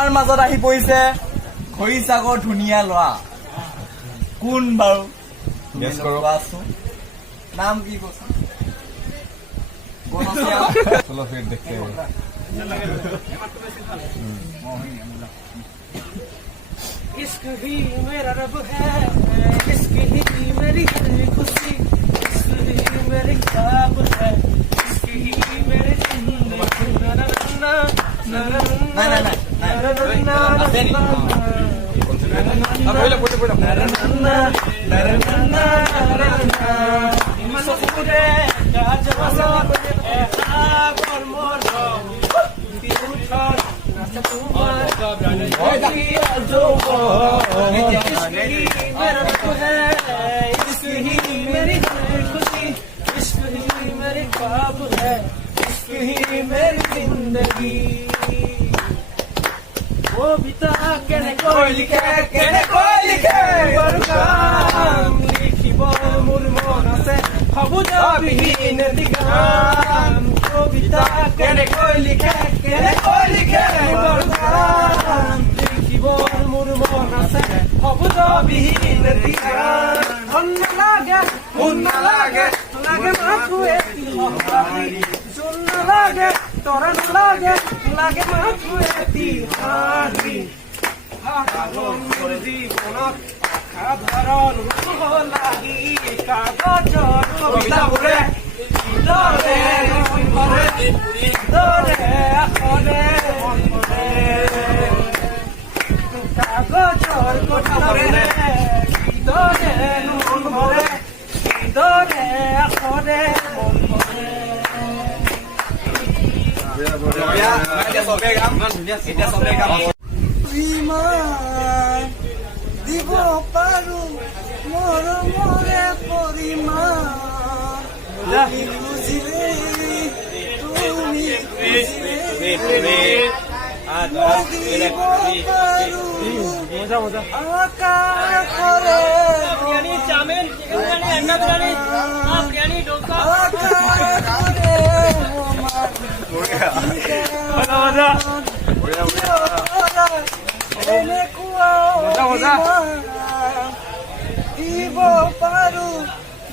আমাৰ মাজত আহি পৰিছে খৰিচাকৰ ধুনীয়া ল'ৰা কোন বাৰু কোৱাচোন নাম কি কৈছা चलो फिर देखते हैं इश्क ही मेरा रब है इश्क ही मेरी खुशी इश्क ही मेरी ख्वाब है इश्क ही मेरी मेरी खुशी इश्क ही मेरी ख्वाब है इश्क ही मेरी जिंदगी वो बिता केने कोई लिखे बरगाम लिखिब मोर मन से सबुज बिहीन दिगाम वो बिता केने कोई लिखे बरगाम लिखिब मोर मन से सबुज बिहीन दिगाम धन लागे लागे माथु एती सुन लागे तोरा लागे माथु एती हारी হাগন মোৰ জীৱনত সাধাৰণ লাগি কাগজৰ কবিতাবোৰে দৰে আখৰে কাগজৰ কবিতাবোৰে দৰে মন ভৰে দৰে আখৰে মন ভৰে দিব পাৰো মৰমৰে পৰিমাণ খুজিলে তুমি দিব পাৰো আকাশৰে দিব পাৰো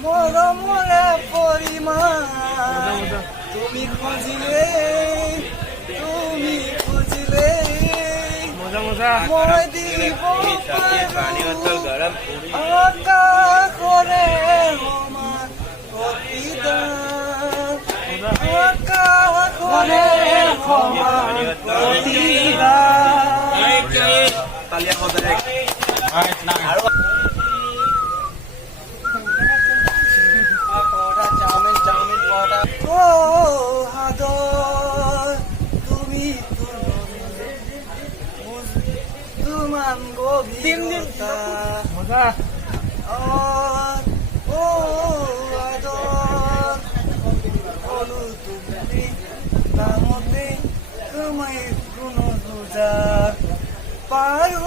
মৰমৰে পৰিমাণ তুমি খুজিলে মই দিব পাৰো আকাশৰে সমান প্ৰতিদান আকাশৰে সমান তুমি তুমান গভীৰতা বলো তুমি নামতে তুমি কোনো বুজা পাৰো